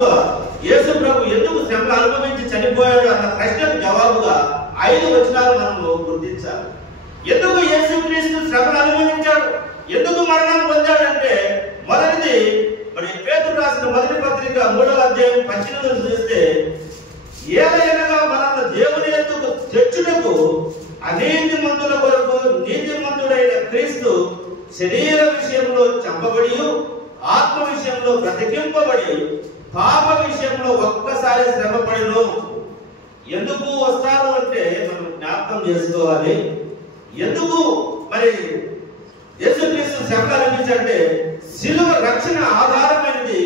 యేసు ప్రభు ఎందుకు శ్రమలు అనుభవించి చనిపోయాడు అన్న ప్రశ్నకు జవాబుగా 5 వచనాలు మనము గుర్తించాలి. ఎందుకు యేసుక్రీస్తు శ్రమలు అనుభవించాడు, ఎందుకు మరణం పొందాడంటే మొదటిది మరి పేతురు రాసిన మొదటి పత్రిక 3వ అధ్యాయం 18 చూస్తే, ఏలయనగా మనల్ని దేవుని యొద్దకు తెచ్చుటకు అనీతిమంతుల కొరకు నీతిమంతుడైన క్రీస్తు శరీర విషయంలో చంపబడి ఆత్మ విషయంలో బ్రతికింపబడి పాప విషయంలో ఒక్కసారి శ్రమపడిను. ఎందుకు వస్తారు అంటే మనం జ్ఞాపకం చేసుకోవాలి. ఎందుకు మరి యేసుక్రీస్తు శ్రమలు అనుభవించాలంటే శిలువ రక్షణ ఆధారమైనది.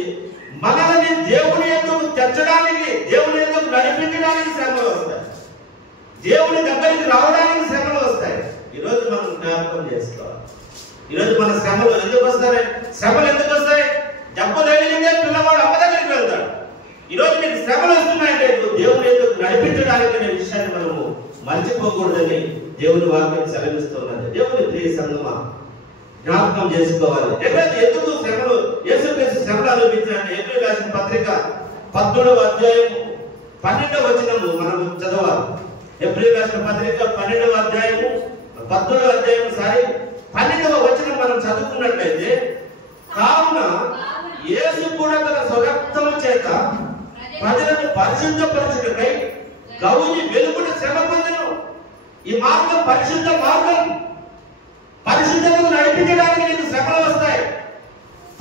మనల్ని దేవుని యొద్దకు తెచ్చడానికి, దేవుని యొద్దకు నడిపించడానికి శ్రమలు వస్తాయి, దేవుని దగ్గరికి రావడానికి శ్రమలు వస్తాయి. ఈరోజు మనం జ్ఞాపకం చేసుకోవాలి. ఈరోజు మన శ్రమలు ఎందుకు వస్తాయి? శ్రమలు ఎందుకు వస్తాయి? దెబ్బతగిలిందే పిల్లవాడు అమ్మ దగ్గరికి వెళ్తాడు. ఈరోజు నీకు శ్రమలు వస్తున్నాయంటే దేవుని ఎందుకు నడిపించడానికి అనే విషయాన్ని మనము మర్చిపోకూడదని దేవుని వాక్యం సెలవిస్తున్నది. దేవుని ప్రియ సంగమా, జ్ఞాపకం చేసుకోవాలి. ఎందుకు శ్రమలు యేసుక్రీస్తు శ్రమలు అనుభవించాలంటే హెబ్రీయులకు రాసిన పత్రిక 13వ అధ్యాయం 12వ వచనము మనం చదవాలి. హెబ్రీయులకు రాసిన పత్రిక 12వ అధ్యాయం 12వ వచనం మనం చదువుకున్నట్లయితే, కావున యేసు కూడా తన స్వరక్తము చేత ప్రజలను పరిశుద్ధపరచుటకై గౌని వెలుగున శ్రమ పొందెను. ఈ మార్గం పరిశుద్ధ మార్గం. పరిశుద్ధతకు నడిపించడానికి నీకు శ్రమలు వస్తాయి.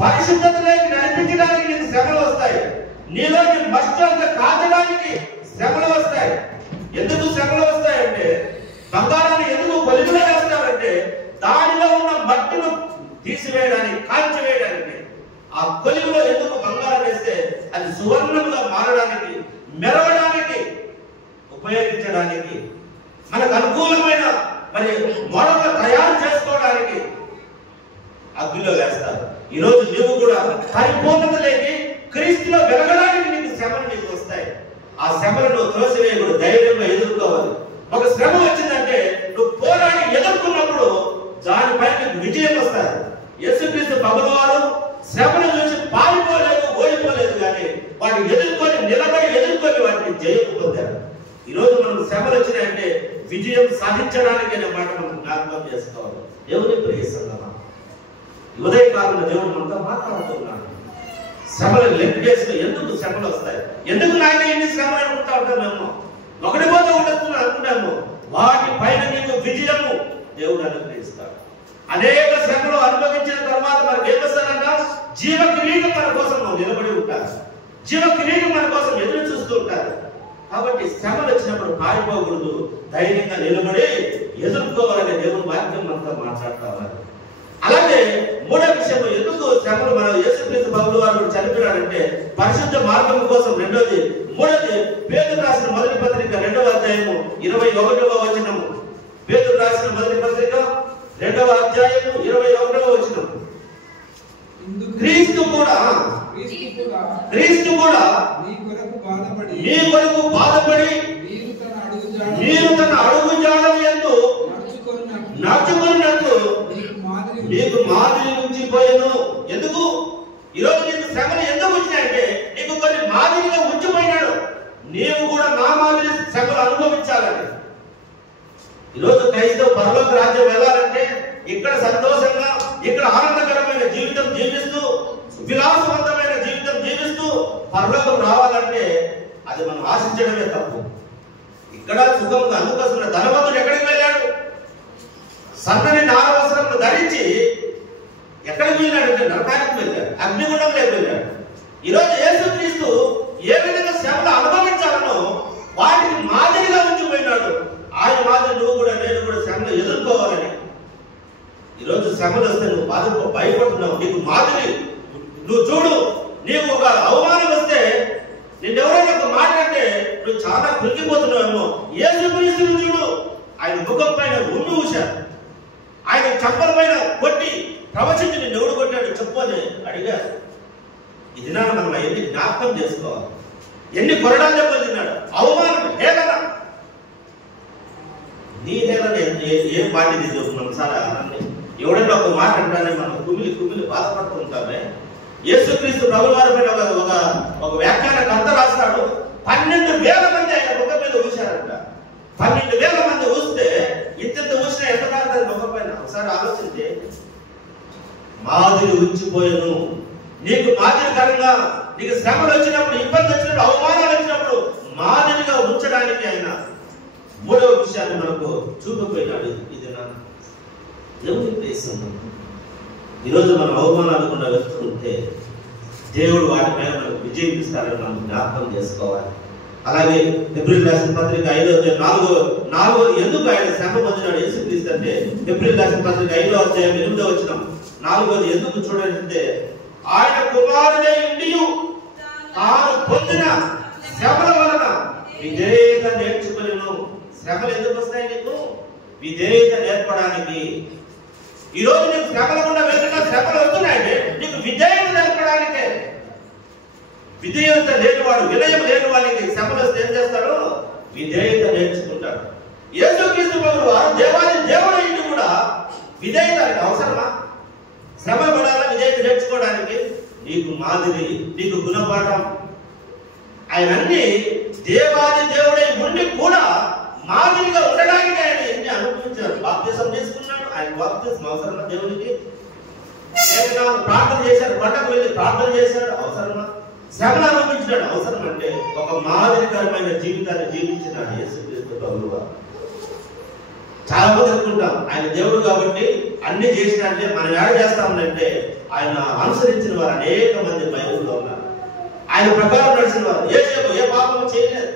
పరిశుద్ధతలోకి నడిపించడానికి నీకు శ్రమలు వస్తాయి. నీలోని మస్టు అంతా కాచడానికి శ్రమలు వస్తాయి. ఎందుకు శ్రమలు వస్తాయంటే, బంగారాన్ని ఎందుకు కొలిమిలో వేస్తారంటే దానిలో ఉన్న మట్టిని తీసివేయడానికి, కాల్చివేయడానికి. ఆ కొలిమిలో ఎందుకు బంగారం వేస్తే అది సువర్ణంగా మారడానికి, మెరవడానికి, ఉపయోగించడానికి, మనకు అనుకూలమైన మరి మోడల్ తయారు చేసుకోవడానికి అగ్నిలో వేస్తారు. ఈరోజు నీవు కూడా పరిపూర్ణత లేని క్రీస్తులో వెలగడానికి నీకు శ్రమలు నీకు వస్తాయి. ఆ శ్రమలను త్రోసివేయకూడదు, ధైర్యంగా ఎదుర్కోవాలి. ఒక శ్రమ వచ్చిందంటే నువ్వు పోరాడి ఎదుర్కొన్నప్పుడు దానిపైన విజయం వస్తారు. యేసుక్రీస్తు ప్రభువారు శ్రమను చూసి పారిపోలేదు, ఓడిపోలేదు, కానీ వాటిని ఎదుర్కొని నిలబడి వాటిని జయం పొందారు. ఈరోజు మనం శ్రమలు వచ్చినాయంటే విజయం సాధించడానికి అనే మాట మనం జ్ఞాపకం చేసుకోవాలి. దేవుని ప్రియ సంగమా, ఉదయకాలంలో దేవుడు మనతో మాట్లాడుతున్నాడు. శ్రమలు లెక్క చేసిన ఎందుకు శ్రమలు వస్తాయి, ఎందుకు నాకు ఎన్ని శ్రమలు అనుకుంటా ఉంటామేమో, ఒకటి పోతే ఉండొస్తున్నా అనుకుంటాము. వాటి పైన నీకు విజయము దేవుడు అనుగ్రహిస్తాడు. అనేక శ్రమలు అనుభవించిన తర్వాత మనకు ఏమొస్తారంట? జీవ కిరీటం మన కోసం నిలబడి ఉంటారు, జీవ కిరీటం మన కోసం ఎదురు చూస్తూ ఉంటారు. కాబట్టి శ్రమలు వచ్చినప్పుడు పారిపోకూడదు, ధైర్యంగా నిలబడి ఎదుర్కోవాలనే దేవుని వాక్యం మనతో మాట్లాడుకోవాలి. అలాగే మూడో విషయం, ఎందుకు శ్రమలు మన యేసుక్రీస్తు ప్రభువు వారు చనిపోయాడంటే పరిశుద్ధ మార్గం కోసం. మూడోది పేతురు రాసిన మొదటి పత్రిక 2వ అధ్యాయము 21వ వచనము. పేతురు రాసిన మొదటి పత్రిక 2వ అధ్యాయము 21వ వచనం. క్రీస్తు కూడా మీ కొరకు బాధపడి మీరు తన అడుగుజాడల యందు నడుచుకున్నట్లు నీకు మాదిరి ఉంచిపోయాను. ఎందుకు ఈరోజు నీకు శ్రమలు ఎందుకు వచ్చినాయంటే నీకు కొన్ని మాదిరిగా ఉంచిపోయినాడు. నీవు కూడా నా మాదిరి శ్రమలు అనుభవించాలని. ఈరోజు క్రైస్తవ పరలోక రాజ్యం వెళ్ళాలంటే ఇక్కడ సంతోషంగా, ఇక్కడ ఆనందకరమైన జీవితం జీవిస్తూ, విలాసవంతమైన జీవితం జీవిస్తూ పరలోకం రావాలంటే అది మనం ఆశించడమే తప్పు. ఇక్కడ సుఖంగా అందుకోసం ధనవంతుడు ఎక్కడికి వెళ్ళాడు? సన్నని నారవస్త్రమును ధరించి ఎక్కడికి వెళ్ళాడంటే నరకానికి వెళ్ళాడు, అగ్నిగుండంలోకి వెళ్ళాడు. ఈరోజు యేసుక్రీస్తు ఏ విధంగా శ్రమలు అనుభవించాలనో వాటికి మాదిరిగా ఉంచిపోయినాడు. ఆయన మాదిరి నువ్వు కూడా, నేను కూడా శ్రమలు ఎదుర్కోవాలని. ఈరోజు శ్రమలు వస్తే నువ్వు భయపడుతున్నావు, నీకు మాదిరి నువ్వు చూడు. నీకు ఒక అవమానం వస్తే నిన్నెవరైనా ఒక మాట అంటే నువ్వు చాలా కృంగిపోతున్నావేమో. యేసుక్రీస్తును చూడు, ఆయన ముఖం పైన ఉమ్మి ఊశారు, ఆయన చప్పల పైన కొట్టి ప్రవచించి నిన్ను ఎవడు కొట్టాడు చెప్పు అని అడిగారు. ఈ దినాన్ని మనం ఎన్ని జ్ఞాపకం చేసుకోవాలి. ఎన్ని కొరడాలు దెబ్బలు తిన్నాడు, అవమానం, హేళన. నీ హేళన ఏం పాటిది మనం చాలా ఎవడైనా ఒక మాట అంటానే మనం కుమిలి బాధపడుతూ ఉంటామే. యేసుక్రీస్తు ప్రభువారి పైన ఒక వ్యాఖ్య రాస్తాడు 12,000 మంది ఆయన ముఖం మీద ఊశారంట. 12,000 మంది ఊస్తే ఇంత ఊసినా ఎంత కాదు ముఖం పైన. ఒకసారి ఆలోచించి, మాదిరి ఉంచిపోయాను. నీకు మాదిరికరంగా, నీకు శ్రమలు వచ్చినప్పుడు, ఇబ్బంది వచ్చినప్పుడు, అవమానాలు వచ్చినప్పుడు మాదిరిగా ఉంచడానికి ఆయన 3వ విషయాన్ని మనకు చూపిపోయినాడు. ఇది నా దేవుని ప్రేస్తున్నాం. ఈరోజు మనం అవమానాలు కూడా వెళ్తుంటే దేవుడు వాటిపైన మనకు విజయం ఇస్తారని మనం జ్ఞాపకం చేసుకోవాలి. అలాగే హెబ్రీయులకు రాసిన పత్రిక 5వ అధ్యాయం 4 ఎందుకు ఆయన శ్రమ పొందినాడు యేసుక్రీస్తు అంటే, హెబ్రీయులకు రాసిన పత్రిక 5వ అధ్యాయం 8వ వచనం 4வது ఎందుకు చూడండి, ఆయన కుమారుడే ఇండియు తాను పొందిన శ్రమల వలన విధేయత నేర్చుకునేను. శ్రమలు ఎందుకు వస్తాయి నీకు? విధేయత నేర్పడానికి. ఈ రోజు నీకు శ్రమలు గుండా వెళ్తున్నా, శ్రమలు వస్తున్నాయంటే నీకు విధేయత నేర్పడానికే. విధేయత లేనివాడు, వినయం లేని వాడికి శ్రమలు వస్తే ఏం చేస్తాడు? విధేయత నేర్చుకుంటాడు. యేసుక్రీస్తు ప్రభువు దేవాది దేవుడు ఇంటి కూడా విధేయత అవసరమా? శ్రమ పడాలా విధేయత నేర్చుకోవడానికి? నీకు మాదిరి, నీకు గుణపాఠం. ఆయన అన్ని దేవాది దేవుడై ఉండి కూడా మాదిరిగా ఉండడానికి ఆయన ఎన్ని అనుభవించారు. బాప్తిసం తీసుకున్నాడు. ఆయన బాప్తిసం అవసరమా దేవునికి? ప్రార్థన చేశారు, కొండకు వెళ్ళి ప్రార్థన చేశాడు, అవసరమా? శ్రమను అనుభవించినాడు, అవసరం అంటే ఒక మాదిరికరమైన జీవితాన్ని జీవించినాడు యేసుక్రీస్తు ప్రభువు. చాలా మంది అనుకుంటాం ఆయన దేవుడు కాబట్టి అన్ని చేసినట్టే మనం ఏడ చేస్తామంటే, ఆయన అనుసరించిన వారు అనేక మంది బైబిల్లో ఉన్నారు. ఆయన ప్రకారం నడిచిన వారు ఏ పాపం చేయలేదు.